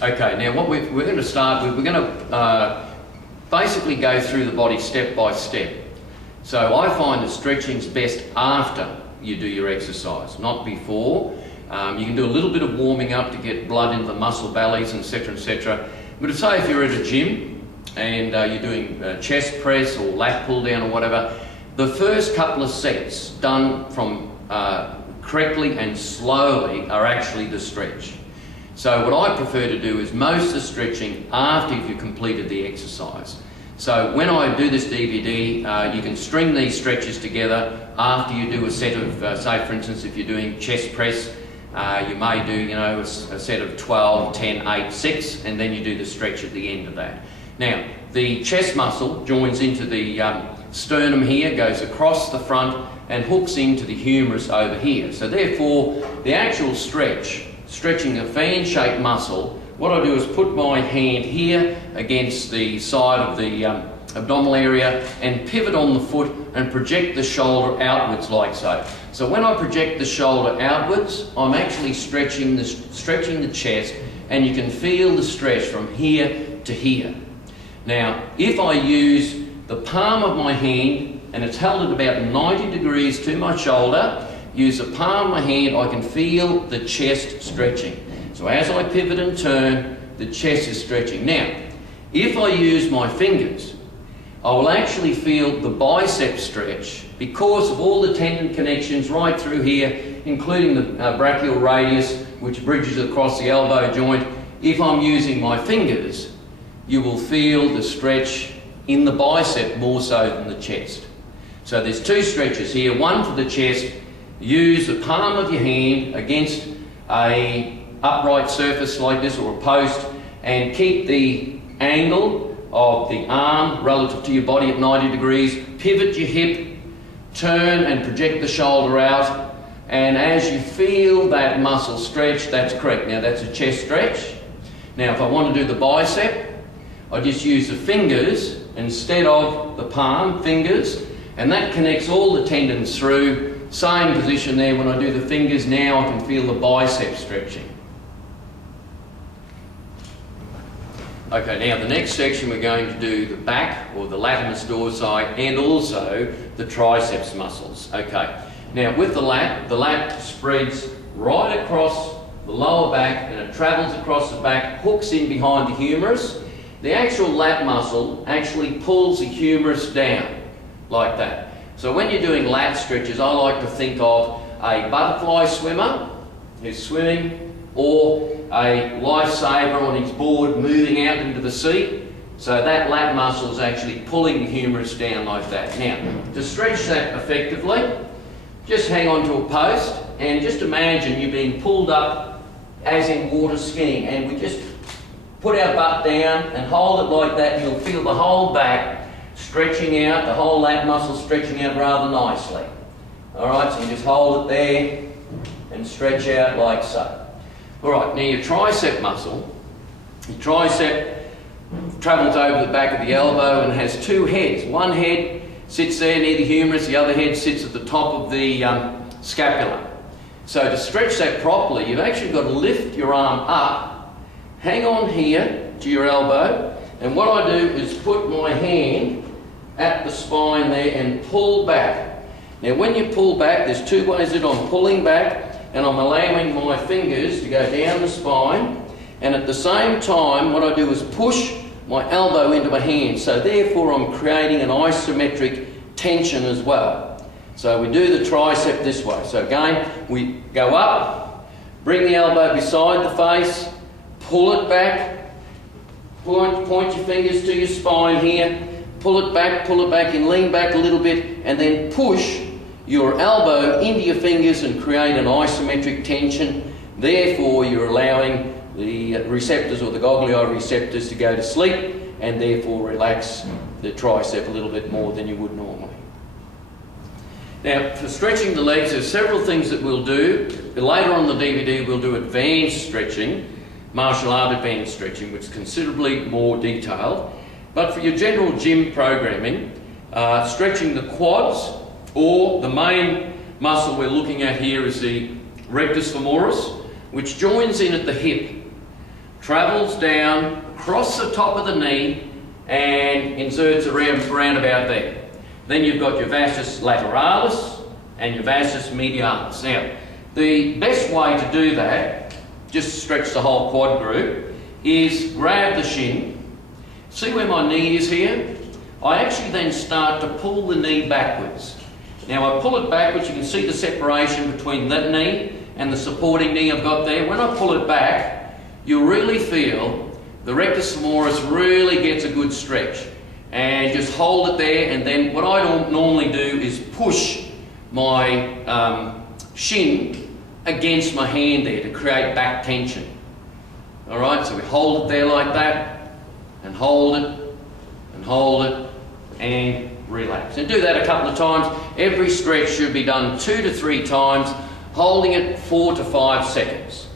Okay, now what we're going to start with, we're going to basically go through the body step by step. So I find that stretching's best after you do your exercise, not before. You can do a little bit of warming up to get blood into the muscle bellies, etc., etc. But say if you're at a gym and you're doing chest press or lat pull down or whatever, the first couple of sets done from correctly and slowly are actually the stretch. So what I prefer to do is most of the stretching after you've completed the exercise. So when I do this DVD, you can string these stretches together after you do a set of, say for instance, if you're doing chest press, you may do, you know, a set of 12, 10, 8, 6, and then you do the stretch at the end of that. Now, the chest muscle joins into the sternum here, goes across the front and hooks into the humerus over here. So therefore, the actual stretching a fan-shaped muscle, what I do is put my hand here against the side of the abdominal area and pivot on the foot and project the shoulder outwards like so. So when I project the shoulder outwards, I'm actually stretching the chest, and you can feel the stretch from here to here. Now, if I use the palm of my hand, and it's held at about 90 degrees to my shoulder, use the palm of my hand, I can feel the chest stretching. So as I pivot and turn, the chest is stretching. Now, if I use my fingers, I will actually feel the bicep stretch because of all the tendon connections right through here, including the brachial radius, which bridges across the elbow joint. If I'm using my fingers, you will feel the stretch in the bicep more so than the chest. So there's two stretches here, one for the chest. Use the palm of your hand against a upright surface like this or a post, and keep the angle of the arm relative to your body at 90 degrees. Pivot your hip, turn and project the shoulder out, and as you feel that muscle stretch, that's correct. Now that's a chest stretch. Now if I want to do the bicep, I just use the fingers instead of the palm, fingers, and that connects all the tendons through. Same position there. When I do the fingers now, I can feel the bicep stretching. Okay, now the next section we're going to do the back, or the latimus dorsi, and also the triceps muscles. Okay, now with the lat spreads right across the lower back and it travels across the back, hooks in behind the humerus. The actual lat muscle actually pulls the humerus down like that. So when you're doing lat stretches, I like to think of a butterfly swimmer who's swimming, or a lifesaver on his board moving out into the sea. So that lat muscle is actually pulling the humerus down like that. Now, to stretch that effectively, just hang on to a post and just imagine you being pulled up as in water skiing, and we just put our butt down and hold it like that, and you'll feel the whole back stretching out, the whole lat muscle stretching out rather nicely. Alright, so you just hold it there and stretch out like so. Alright, now your tricep muscle, your tricep travels over the back of the elbow and has two heads. One head sits there near the humerus, the other head sits at the top of the scapula. So to stretch that properly, you've actually got to lift your arm up, hang on here to your elbow, and what I do is put my hand at the spine there and pull back. Now when you pull back, there's two ways that I'm pulling back, and I'm allowing my fingers to go down the spine, and at the same time what I do is push my elbow into my hand, so therefore I'm creating an isometric tension as well. So we do the tricep this way. So again, we go up, bring the elbow beside the face, pull it back, point your fingers to your spine here, pull it back and lean back a little bit, and then push your elbow into your fingers and create an isometric tension. Therefore, you're allowing the receptors, or the ganglion receptors, to go to sleep, and therefore relax the tricep a little bit more than you would normally. Now, for stretching the legs, there's several things that we'll do. Later on the DVD, we'll do advanced stretching, martial art advanced stretching, which is considerably more detailed. But for your general gym programming, stretching the quads, or the main muscle we're looking at here is the rectus femoris, which joins in at the hip. travels down across the top of the knee and inserts around about there. Then you've got your vastus lateralis and your vastus medialis. Now, the best way to do that, just to stretch the whole quad group, is grab the shin. See where my knee is here? I actually then start to pull the knee backwards. Now I pull it backwards, you can see the separation between that knee and the supporting knee I've got there. When I pull it back, you'll really feel the rectus femoris really gets a good stretch. And just hold it there, and then what I normally do is push my shin against my hand there to create back tension. Alright, so we hold it there like that, and hold it, and hold it, and relax. And do that a couple of times. Every stretch should be done 2 to 3 times, holding it 4 to 5 seconds.